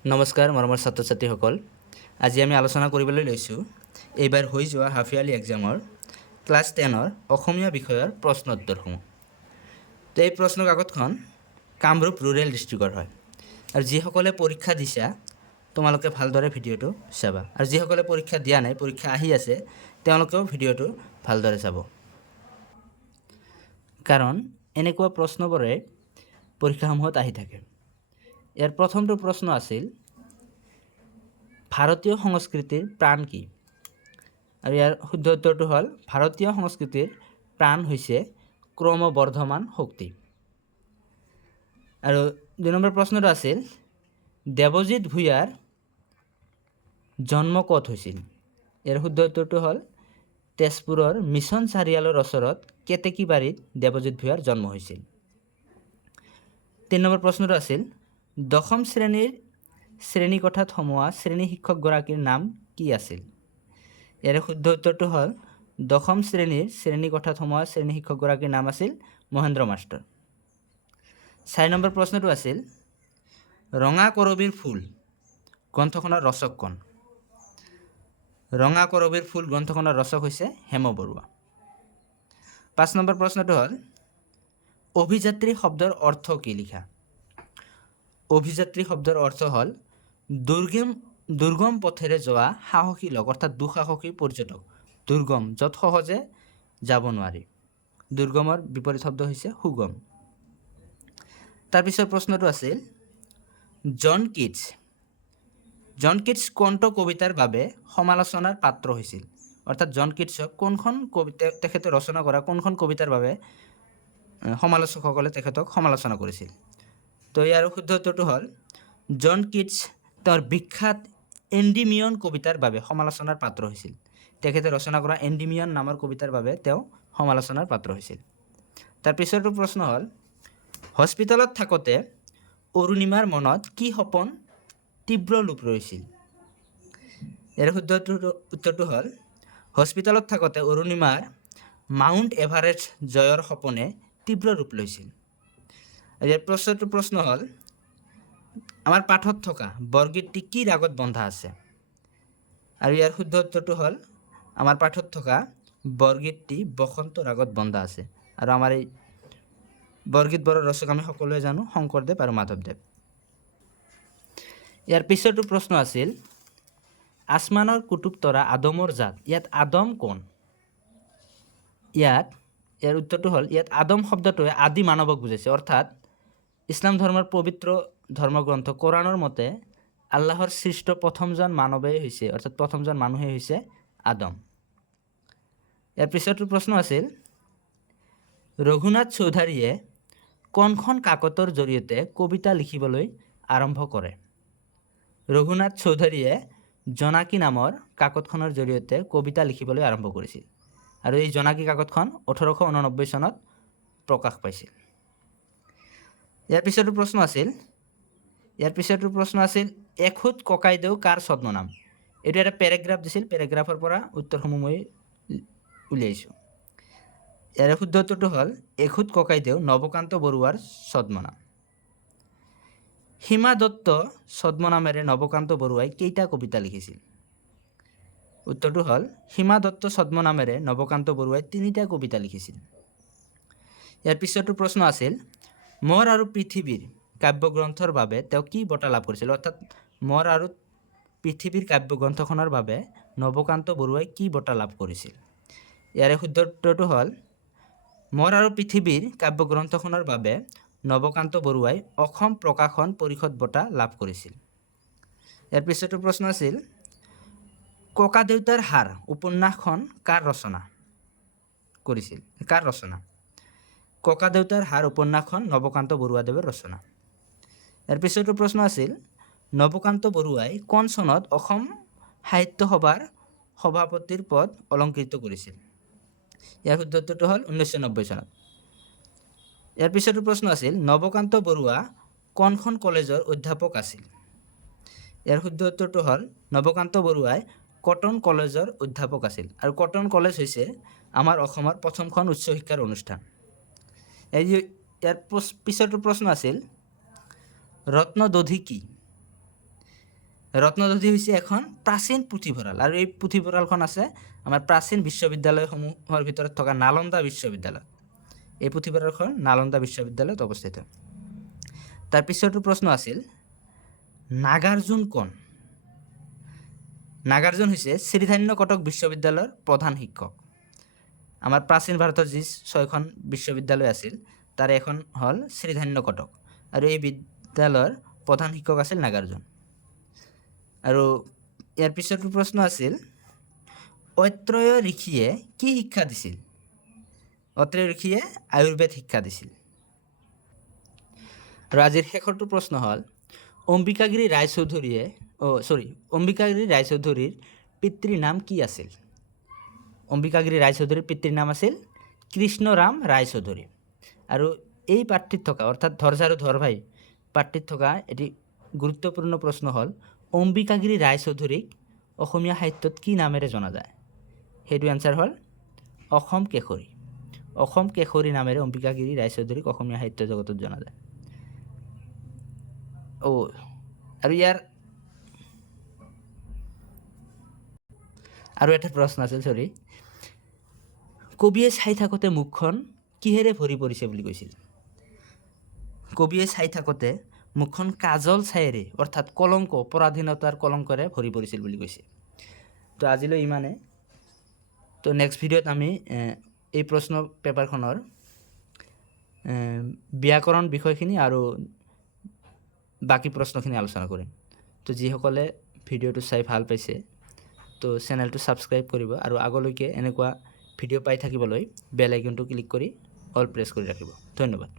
নমস্কাৰ মৰমৰ ছাত্ৰ ছাত্ৰীসকল, আজি আমি আলোচনা কৰিবলৈ লৈছোঁ এইবাৰ হৈ যোৱা হাফ ইয়াৰলি এক্সামৰ ক্লাছ 10ৰ অসমীয়া বিষয়ৰ প্ৰশ্ন উত্তৰসমূহ। তো এই প্ৰশ্ন কাকতখন কামৰূপ ৰুৰেল ডিষ্ট্ৰিক্টৰ হয় আৰু যিসকলে পৰীক্ষা দিছা তোমালোকে ভালদৰে ভিডিঅ'টো চাবা আৰু যিসকলে পৰীক্ষা দিয়া নাই, পৰীক্ষা আহি আছে, তেওঁলোকেও ভিডিঅ'টো ভালদৰে চাব, কাৰণ এনেকুৱা প্ৰশ্নবোৰে পৰীক্ষাসমূহত আহি থাকে। ইয়াৰ প্ৰথমটো প্ৰশ্ন আছিল ভাৰতীয় সংস্কৃতিৰ প্ৰাণ কি? আৰু ইয়াৰ শুদ্ধ উত্তৰটো হ'ল ভাৰতীয় সংস্কৃতিৰ প্ৰাণ হৈছে ক্ৰমবৰ্ধমান শক্তি। আৰু 2 নম্বৰ প্ৰশ্নটো আছিল দেৱজিৎ ভূঞাৰ জন্ম ক'ত হৈছিল? ইয়াৰ শুদ্ধ উত্তৰটো হ'ল তেজপুৰৰ মিছন চাৰিআলিৰ ওচৰত কেতেকীবাৰীত দেৱজিৎ ভূঞাৰ জন্ম হৈছিল। 3 নম্বৰ প্ৰশ্নটো আছিল দশম শ্ৰেণীৰ শ্ৰেণীকোঠাত সোমোৱা শ্ৰেণী শিক্ষকগৰাকীৰ নাম কি আছিল? ইয়াৰ শুদ্ধ উত্তৰটো হ'ল দশম শ্ৰেণীৰ শ্ৰেণীকোঠাত সোমোৱা শ্ৰেণী শিক্ষকগৰাকীৰ নাম আছিল মহেন্দ্ৰ মাষ্টৰ। 4 নম্বৰ প্ৰশ্নটো আছিল ৰঙা কৰবীৰ ফুল গ্ৰন্থখনৰ ৰচক কোন? ৰঙা কৰবীৰ ফুল গ্ৰন্থখনৰ ৰচক হৈছে হেম বৰুৱা। 5 নম্বৰ প্ৰশ্নটো হ'ল অভিযাত্ৰী শব্দৰ অৰ্থ কি লিখা? অভিযাত্ৰী শব্দৰ অৰ্থ হ'ল দুৰ্গম পথেৰে যোৱা সাহসী লোক, অৰ্থাৎ দুঃসাহসী পৰ্যটক। দুৰ্গম, য'ত সহজে যাব নোৱাৰি। দুৰ্গমৰ বিপৰীত শব্দ হৈছে সুগম। তাৰপিছৰ প্ৰশ্নটো আছিল জন কিটছ কোনটো কবিতাৰ বাবে সমালোচনাৰ পাত্ৰ হৈছিল? অৰ্থাৎ জন কিটছক কোনখন কবিতা তেখেতে ৰচনা কৰা কোনখন কবিতাৰ বাবে সমালোচকসকলে তেখেতক সমালোচনা কৰিছিল? তো ইয়াৰ শুদ্ধ উত্তৰটো হ'ল জন কিটছ তেওঁৰ বিখ্যাত এণ্ডিমিয়ন কবিতাৰ বাবে সমালোচনাৰ পাত্ৰ হৈছিল। তেখেতে ৰচনা কৰা এণ্ডিমিয়ন নামৰ কবিতাৰ বাবে তেওঁ সমালোচনাৰ পাত্ৰ হৈছিল। তাৰ পিছৰটো প্ৰশ্ন হ'ল হস্পিটেলত থাকোঁতে অৰুণিমাৰ মনত কি সপোন তীব্ৰ ৰূপ লৈছিল? ইয়াৰ শুদ্ধ উত্তৰটো হ'ল হস্পিটেলত থাকোঁতে অৰুণিমাৰ মাউণ্ট এভাৰেষ্ট জয়ৰ সপোনে তীব্ৰ ৰূপ লৈছিল। ইয়াৰ পিছৰটো প্ৰশ্ন হ'ল আমাৰ পাঠত থকা বৰগীতটি কি ৰাগত বন্ধা আছে? আৰু ইয়াৰ শুদ্ধ উত্তৰটো হ'ল আমাৰ পাঠত থকা বৰগীতটি বসন্ত ৰাগত বন্ধা আছে। আৰু আমাৰ এই বৰগীতবোৰৰ ৰচক আমি সকলোৱে জানো শংকৰদেৱ আৰু মাধৱদেৱ। ইয়াৰ পিছৰটো প্ৰশ্ন আছিল আসমানৰ কুতুব তৰা আদমৰ জাত, ইয়াত আদম কোন? ইয়াৰ উত্তৰটো হ'ল ইয়াত আদম শব্দটোৱে আদি মানৱক বুজাইছে, অৰ্থাৎ ইছলাম ধৰ্মৰ পবিত্ৰ ধৰ্মগ্ৰন্থ কোৰাণৰ মতে আল্লাহৰ সৃষ্ট প্ৰথমজন মানৱেই হৈছে, অৰ্থাৎ প্ৰথমজন মানুহেই হৈছে আদম। ইয়াৰ পিছৰটো প্ৰশ্ন আছিল ৰঘুনাথ চৌধাৰীয়ে কোনখন কাকতৰ জৰিয়তে কবিতা লিখিবলৈ আৰম্ভ কৰে? ৰঘুনাথ চৌধাৰীয়ে জোনাকী নামৰ কাকতখনৰ জৰিয়তে কবিতা লিখিবলৈ আৰম্ভ কৰিছিল আৰু এই জোনাকী কাকতখন 1889 চনত প্ৰকাশ পাইছিল। ইয়াৰ পিছৰটো প্ৰশ্ন আছিল এখুত ককাইদেউ কাৰ ছদ্মনাম? এইটো এটা পেৰেগ্ৰাফ দিছিল, পেৰেগ্ৰাফৰ পৰা উত্তৰসমূহ মই উলিয়াইছোঁ। ইয়াৰ শুদ্ধ উত্তৰটো হ'ল এখুত ককাইদেউ নৱকান্ত বৰুৱাৰ ছদ্মনাম। সীমা দত্ত ছদ্মনামেৰে নৱকান্ত বৰুৱাই কেইটা কবিতা লিখিছিল? উত্তৰটো হ'ল সীমা দত্ত ছদ্মনামেৰে নৱকান্ত বৰুৱাই 3টা কবিতা লিখিছিল। ইয়াৰ পিছৰটো প্ৰশ্ন আছিল মোৰ আৰু পৃথিৱীৰ কাব্যগ্ৰন্থৰ বাবে তেওঁ কি বঁটা লাভ কৰিছিল? অৰ্থাৎ মোৰ আৰু পৃথিৱীৰ কাব্যগ্ৰন্থখনৰ বাবে নৱকান্ত বৰুৱাই কি বঁটা লাভ কৰিছিল? ইয়াৰে শুদ্ধ উত্তৰটো হ'ল মোৰ আৰু পৃথিৱীৰ কাব্যগ্ৰন্থখনৰ বাবে নৱকান্ত বৰুৱাই অসম প্ৰকাশন পৰিষদ বঁটা লাভ কৰিছিল। ইয়াৰ পিছৰটো প্ৰশ্ন আছিল ককাদেউতাৰ হাড় উপন্যাসখন কাৰ ৰচনা? ককাদেউতাৰ হাড় উপন্যাসখন নৱকান্ত বৰুৱাদেৱৰ ৰচনা। ইয়াৰ পিছৰটো প্ৰশ্ন আছিল নৱকান্ত বৰুৱাই কোন চনত অসম সাহিত্য সভাৰ সভাপতিৰ পদ অলংকৃত কৰিছিল? ইয়াৰ শুদ্ধ উত্তৰটো হ'ল 1990 চনত। ইয়াৰ পিছৰটো প্ৰশ্ন আছিল নৱকান্ত বৰুৱা কোনখন কলেজৰ অধ্যাপক আছিল? ইয়াৰ শুদ্ধ উত্তৰটো হ'ল নৱকান্ত বৰুৱাই কটন কলেজৰ অধ্যাপক আছিল আৰু কটন কলেজ হৈছে আমাৰ অসমৰ প্ৰথমখন উচ্চ শিক্ষাৰ অনুষ্ঠান। ইয়াৰ পিছৰটো প্ৰশ্ন আছিল ৰত্নদধি কি? ৰত্নদধি হৈছে এখন প্ৰাচীন পুথিভঁৰাল আৰু এই পুথিভঁৰালখন আছে আমাৰ প্ৰাচীন বিশ্ববিদ্যালয়সমূহৰ ভিতৰত থকা নালন্দা বিশ্ববিদ্যালয়। এই পুথিভঁৰালখন নালন্দা বিশ্ববিদ্যালয়ত অৱস্থিত। তাৰ পিছৰটো প্ৰশ্ন আছিল নাগাৰ্জুন কোন? নাগাৰ্জুন হৈছে শ্ৰীধান্য কটক বিশ্ববিদ্যালয়ৰ প্ৰধান শিক্ষক। আমাৰ প্ৰাচীন ভাৰতৰ যি 6খন বিশ্ববিদ্যালয় আছিল তাৰে এখন হ'ল শ্ৰীধান্য কটক আৰু এই বিদ্যালয়ৰ প্ৰধান শিক্ষক আছিল নাগাৰ্জুন। আৰু ইয়াৰ পিছৰটো প্ৰশ্ন আছিল ঐত্ৰেয় ঋষিয়ে কি শিক্ষা দিছিল? ঐত্ৰেয় ঋষিয়ে আয়ুৰ্বেদ শিক্ষা দিছিল। আৰু আজিৰ শেষৰটো প্ৰশ্ন হ'ল অম্বিকাগিৰি ৰায়চৌধুৰীৰ পিতৃৰ নাম কি আছিল? অম্বিকাগিৰি ৰায়চৌধুৰীৰ পিতৃৰ নাম আছিল কৃষ্ণৰাম ৰায়চৌধুৰী। আৰু এই পাঠটিত থকা অৰ্থাৎ ধৰঝা আৰু ধৰভাই পাঠটিত থকা এটি গুৰুত্বপূৰ্ণ প্ৰশ্ন হ'ল অম্বিকাগিৰি ৰায়চৌধুৰীক অসমীয়া সাহিত্যত কি নামেৰে জনা যায়? সেইটো এনচাৰ হ'ল অসম কেশৰী। অসম কেশৰী নামেৰে অম্বিকাগিৰি ৰায়চৌধুৰীক অসমীয়া সাহিত্য জগতত জনা যায়। আৰু এটা প্ৰশ্ন আছিল কবিয়ে চাই থাকোঁতে মুখখন কিহেৰে ভৰি পৰিছে বুলি কৈছিল? কবিয়ে চাই থাকোঁতে মুখখন কাজল ছাইৰে অৰ্থাৎ কলংক, পৰাধীনতাৰ কলংকৰে ভৰি পৰিছিল বুলি কৈছে। তো আজিলৈ ইমানে। তো নেক্সট ভিডিঅ'ত আমি এই প্ৰশ্ন পেপাৰখনৰ ব্যাকৰণ বিষয়খিনি আৰু বাকী প্ৰশ্নখিনি আলোচনা কৰিম। তো যিসকলে ভিডিঅ'টো চাই ভাল পাইছে তো চেনেলটো ছাবস্ক্ৰাইব কৰিব আৰু আগলৈকে এনেকুৱা ভিডিঅ' পাই থাকিবলৈ বেল আইকনটো ক্লিক কৰি অল প্ৰেছ কৰি ৰাখিব। ধন্যবাদ।